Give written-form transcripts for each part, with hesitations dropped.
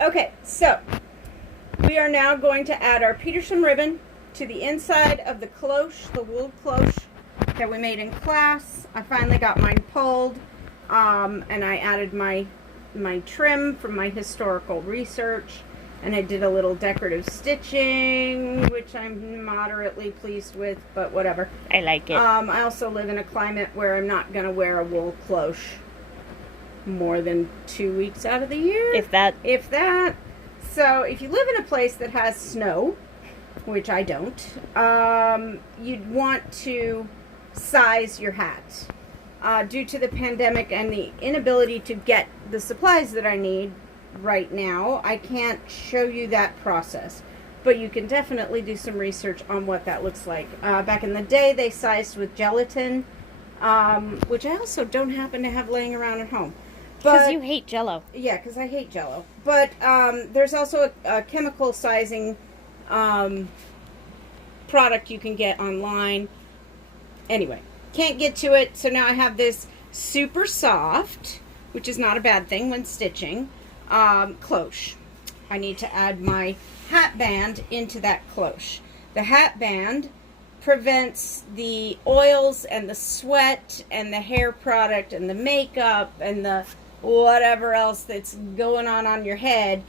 Okay, so we are now going to add our Petersham ribbon to the inside of the cloche, the wool cloche that we made in class. I finally got mine pulled, and I added my trim from my historical research, and I did a little decorative stitching, which I'm moderately pleased with, but whatever. I like it. I also live in a climate where I'm not going to wear a wool cloche more than 2 weeks out of the year. If that. So if you live in a place that has snow, which I don't, you'd want to size your hat. Due to the pandemic and the inability to get the supplies that I need right now, I can't show you that process. But you can definitely do some research on what that looks like. Back in the day, they sized with gelatin, which I also don't happen to have laying around at home. Because you hate Jell-O. Yeah, because I hate Jell-O. But there's also a chemical sizing product you can get online. Anyway, can't get to it, so now I have this super soft, which is not a bad thing when stitching, cloche. I need to add my hat band into that cloche. The hat band prevents the oils and the sweat and the hair product and the makeup and the whatever else that's going on your head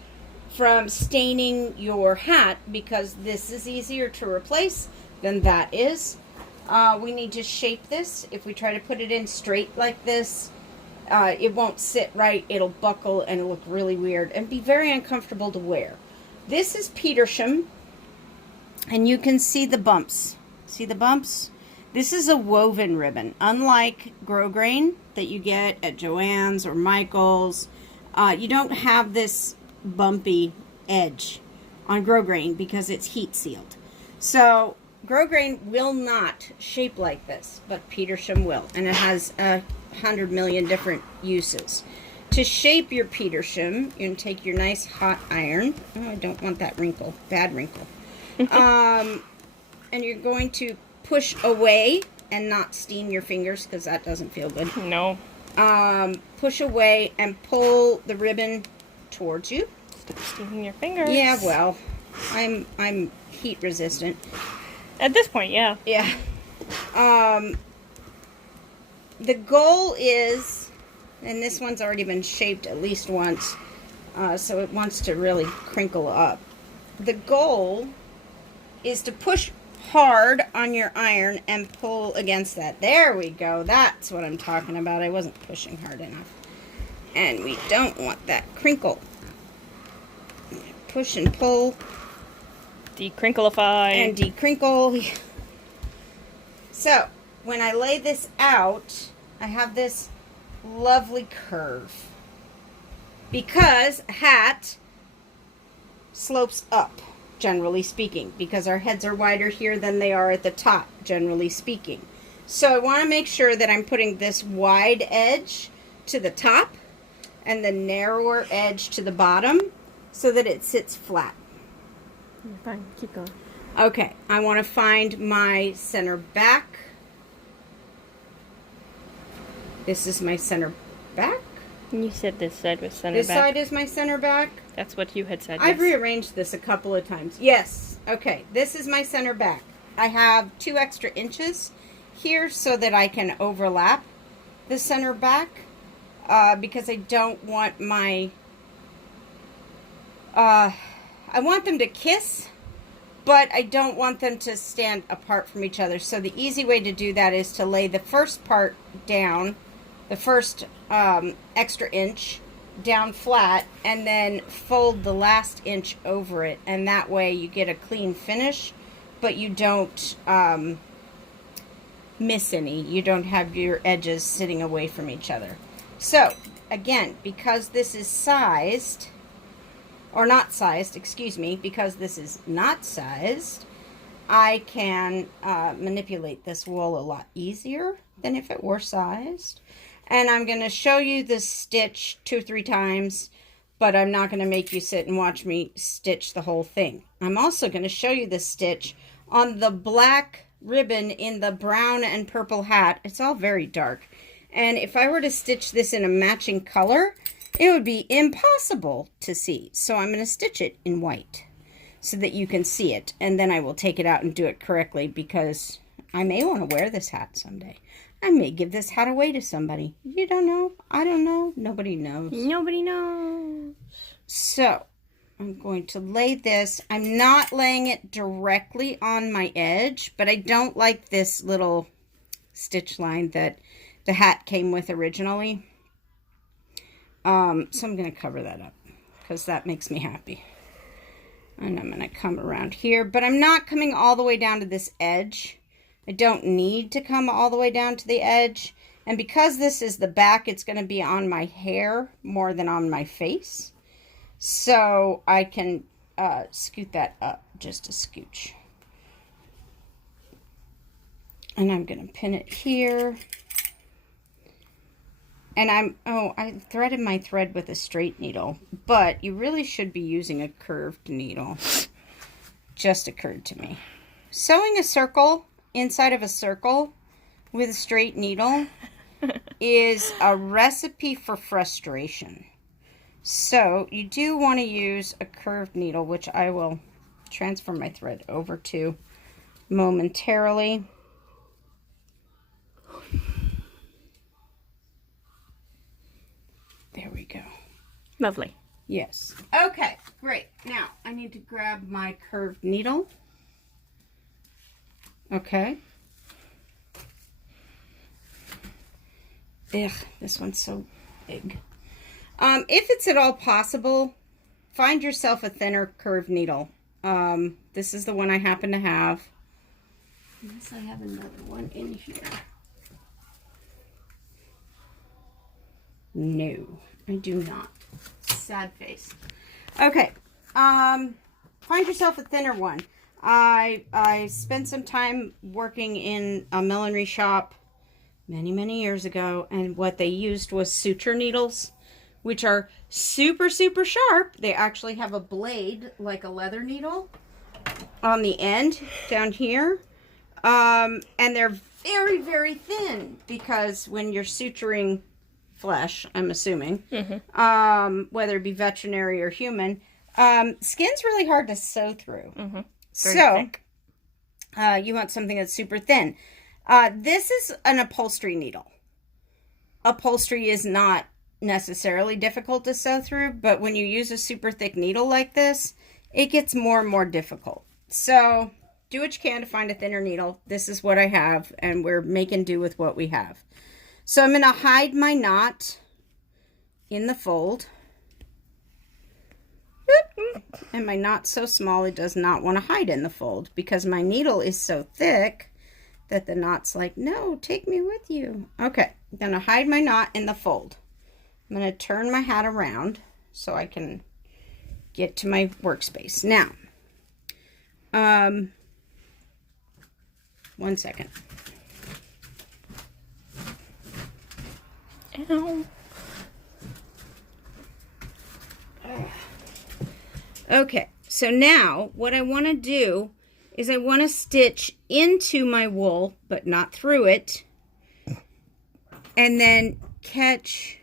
from staining your hat, because this is easier to replace than that is. We need to shape this. If we try to put it in straight like this, it won't sit right. It'll buckle and look really weird and be very uncomfortable to wear. This is Petersham, and you can see the bumps. See the bumps? This is a woven ribbon, unlike grosgrain that you get at Joann's or Michael's. You don't have this bumpy edge on grosgrain because it's heat sealed. So grosgrain will not shape like this, but Petersham will, and it has 100 million different uses. To shape your Petersham, you're going to take your nice hot iron. Oh, I don't want that wrinkle. Bad wrinkle. And you're going to push away and not steam your fingers, because that doesn't feel good. No. Push away and pull the ribbon towards you. Stop steaming your fingers. Yeah, well, I'm heat resistant. At this point, yeah. Yeah. The goal is, and this one's already been shaped at least once, so it wants to really crinkle up. The goal is to push hard on your iron and pull against that. There we go. That's what I'm talking about. I wasn't pushing hard enough. And we don't want that crinkle. Push and pull. Decrinkleify. And decrinkle. So, when I lay this out, I have this lovely curve. Because a hat slopes up, generally speaking, because our heads are wider here than they are at the top, generally speaking. So I want to make sure that I'm putting this wide edge to the top and the narrower edge to the bottom so that it sits flat. You're fine. Keep going. Okay, I want to find my center back. This is my center back. You said this side was center This back. side is my center back. That's what you had said. I've yes. rearranged this a couple of times. Yes. Okay. This is my center back. I have 2 extra inches here so that I can overlap the center back because I don't want my... I want them to kiss, but I don't want them to stand apart from each other. So the easy way to do that is to lay the first part down, the first extra inch down flat, and then fold the last inch over it, and that way you get a clean finish, but you don't miss any. You don't have your edges sitting away from each other. So again, because this is sized, or not sized, excuse me, because this is not sized, I can manipulate this wool a lot easier than if it were sized. And I'm going to show you this stitch 2 or 3 times, but I'm not going to make you sit and watch me stitch the whole thing. I'm also going to show you this stitch on the black ribbon in the brown and purple hat. It's all very dark. And if I were to stitch this in a matching color, it would be impossible to see. So I'm going to stitch it in white so that you can see it. And then I will take it out and do it correctly because I may want to wear this hat someday. I may give this hat away to somebody. You don't know. I don't know. Nobody knows. Nobody knows. So I'm going to lay this. I'm not laying it directly on my edge, but I don't like this little stitch line that the hat came with originally. So I'm going to cover that up because that makes me happy. And I'm going to come around here, but I'm not coming all the way down to this edge. I don't need to come all the way down to the edge. And because this is the back, it's going to be on my hair more than on my face. So I can scoot that up just a scooch. And I'm going to pin it here. And I threaded my thread with a straight needle, but you really should be using a curved needle. Just occurred to me. Sewing a circle inside of a circle with a straight needle is a recipe for frustration. So you do want to use a curved needle, which I will transfer my thread over to momentarily. There we go. Lovely. Yes. Okay, great. Now I need to grab my curved needle. Okay. Ugh, this one's so big. If it's at all possible, find yourself a thinner curved needle. This is the one I happen to have. Unless I have another one in here. No, I do not. Sad face. Okay. Find yourself a thinner one. I spent some time working in a millinery shop many years ago, and what they used was suture needles, which are super sharp. They actually have a blade like a leather needle on the end down here, and they're very thin because when you're suturing flesh, I'm assuming, whether it be veterinary or human, skin's really hard to sew through. So you want something that's super thin. This is an upholstery needle. Upholstery is not necessarily difficult to sew through, but when you use a super thick needle like this, it gets more and more difficult. So do what you can to find a thinner needle. This is what I have, and we're making do with what we have. So I'm going to hide my knot in the fold. And my knot's so small it does not want to hide in the fold because my needle is so thick that the knot's like, no, take me with you. Okay, I'm going to hide my knot in the fold. I'm going to turn my hat around so I can get to my workspace. Now, 1 second. Ow. Okay, so now what I want to do is I want to stitch into my wool, but not through it, and then catch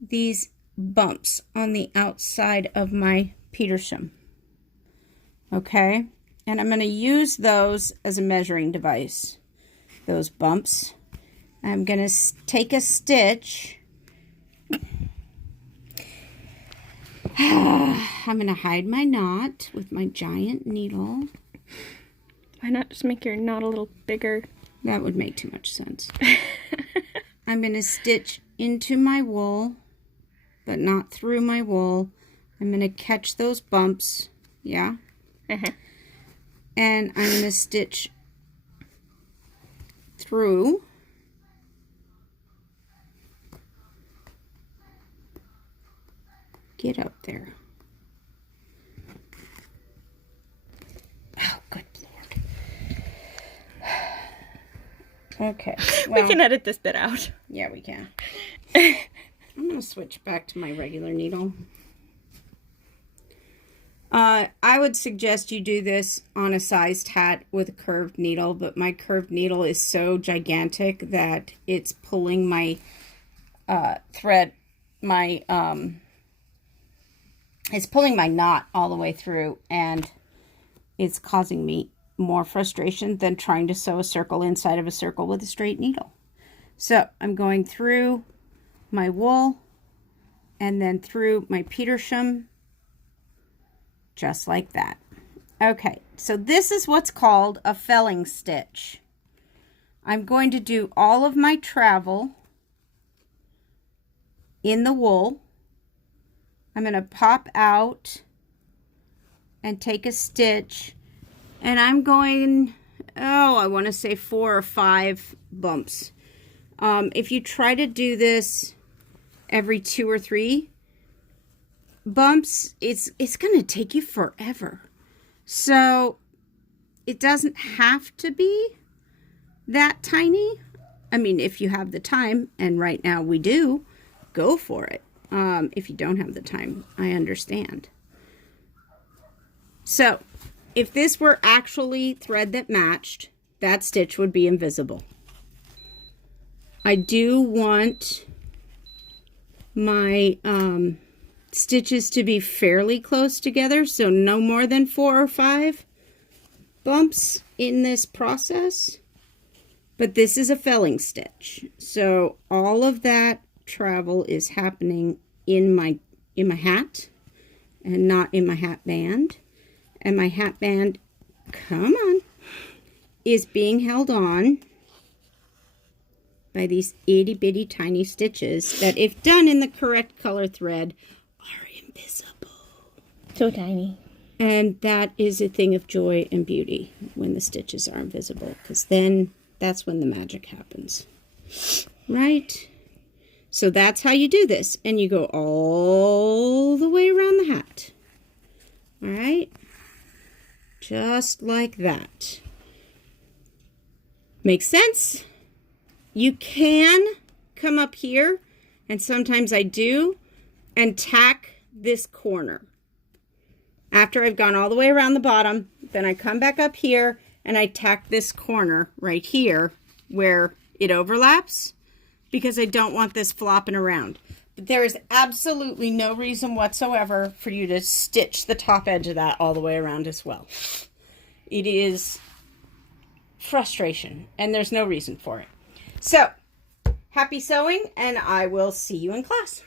these bumps on the outside of my Petersham. Okay, and I'm going to use those as a measuring device, those bumps. I'm going to take a stitch. I'm going to hide my knot with my giant needle. Why not just make your knot a little bigger? That would make too much sense. I'm going to stitch into my wool, but not through my wool. I'm going to catch those bumps. Yeah? And I'm going to stitch through. Get up there. Oh, good Lord. Okay. Well, we can edit this bit out. Yeah, we can. I'm going to switch back to my regular needle. I would suggest you do this on a sized hat with a curved needle, but my curved needle is so gigantic that it's pulling my thread my, it's pulling my knot all the way through, and it's causing me more frustration than trying to sew a circle inside of a circle with a straight needle. So I'm going through my wool and then through my Petersham, just like that. Okay, so this is what's called a felling stitch. I'm going to do all of my travel in the wool. I'm going to pop out and take a stitch, and I'm going, I want to say 4 or 5 bumps. If you try to do this every 2 or 3 bumps, it's going to take you forever. So it doesn't have to be that tiny. I mean, if you have the time, and right now we do, go for it. If you don't have the time, I understand. So if this were actually thread that matched, that stitch would be invisible. I do want my stitches to be fairly close together, so no more than 4 or 5 bumps in this process. But this is a felling stitch, so all of that travel is happening in my hat and not in my hat band. And my hat band, come on, is being held on by these itty bitty tiny stitches that, if done in the correct color thread, are invisible. So tiny. And that is a thing of joy and beauty when the stitches are invisible, because then that's when the magic happens, right? So that's how you do this, and you go all the way around the hat. All right, just like that. Makes sense? You can come up here, and sometimes I do, and tack this corner. After I've gone all the way around the bottom, then I come back up here and I tack this corner right here where it overlaps, because I don't want this flopping around. But there is absolutely no reason whatsoever for you to stitch the top edge of that all the way around as well. It is frustration, and there's no reason for it. So, happy sewing, and I will see you in class.